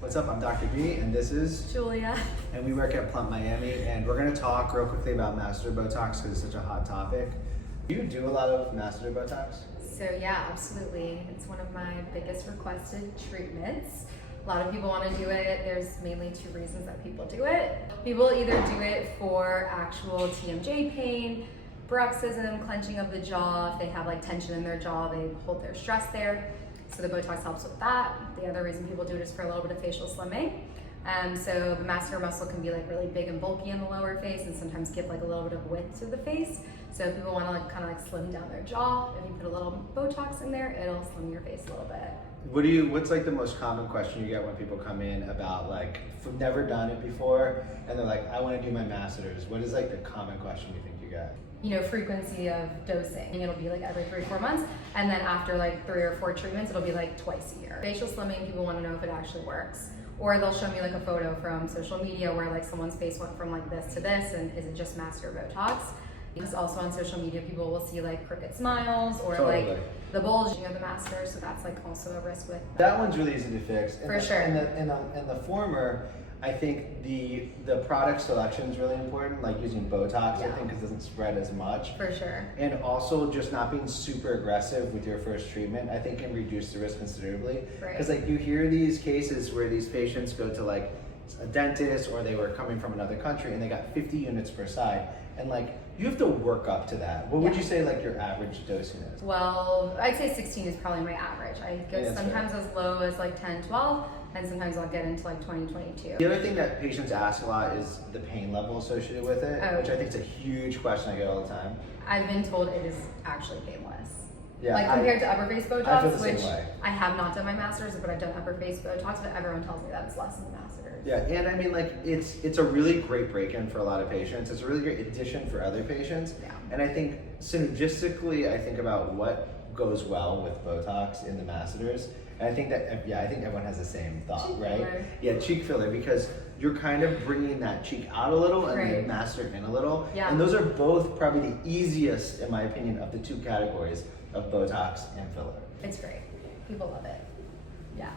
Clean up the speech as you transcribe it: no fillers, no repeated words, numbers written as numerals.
What's up? I'm Dr. B, and this is Julia. And we work at Plump Miami, and we're going to talk real quickly about Masseter Botox because it's such a hot topic. Do you do a lot of Masseter Botox? So yeah, absolutely. It's one of my biggest requested treatments. A lot of people want to do it. There's mainly two reasons that people do it. People either do it for actual TMJ pain, bruxism, clenching of the jaw. If they have like tension in their jaw, they hold their stress there. So the Botox helps with that. The other reason people do it is for a little bit of facial slimming. So the masseter muscle can be like really big and bulky in the lower face and sometimes give like a little bit of width to the face. So if people want to like kind of like slim down their jaw, if you put a little Botox in there, it'll slim your face a little bit. What's like the most common question you get when people come in about like, never done it before, and they're like, I want to do my masseters. What is like the common question you think you get? You know, frequency of dosing. It'll be like every 3-4 months, and then after like 3 or 4 treatments, it'll be like twice a year. Facial slimming, people want to know if it actually works. Or they'll show me like a photo from social media where like someone's face went from like this to this, and is it just Masseter Botox? Because also on social media, people will see like crooked smiles or Totally. like the bulging of the masseter, so that's like also a risk with That one's really easy to fix. For sure. And the former, I think the product selection is really important, like using Botox, I think, because it doesn't spread as much. For sure. And also just not being super aggressive with your first treatment, I think can reduce the risk considerably. Because like you hear these cases where these patients go to like a dentist or they were coming from another country and they got 50 units per side. And like, you have to work up to that. What would you say like your average dosing is? Well, I'd say 16 is probably my average. I go sometimes as low as like 10, 12, and sometimes I'll get into like 20, 22. The other thing that patients ask a lot is the pain level associated with it, which I think is a huge question I get all the time. I've been told it is actually painless. Yeah, like compared to upper face Botox, I feel the which same way. I have not done my masters, but I've done upper face Botox, but everyone tells me that it's less than the masters. Yeah, and I mean like it's a really great break-in for a lot of patients. It's a really great addition for other patients. Yeah. And I think synergistically, I think about what goes well with Botox in the masseters. And I think that, I think everyone has the same thought, Cheek right? filler. Yeah, cheek filler, because you're kind of bringing that cheek out a little and then masseter in a little. Yeah. And those are both probably the easiest, in my opinion, of the two categories of Botox and filler. It's great. People love it. Yeah.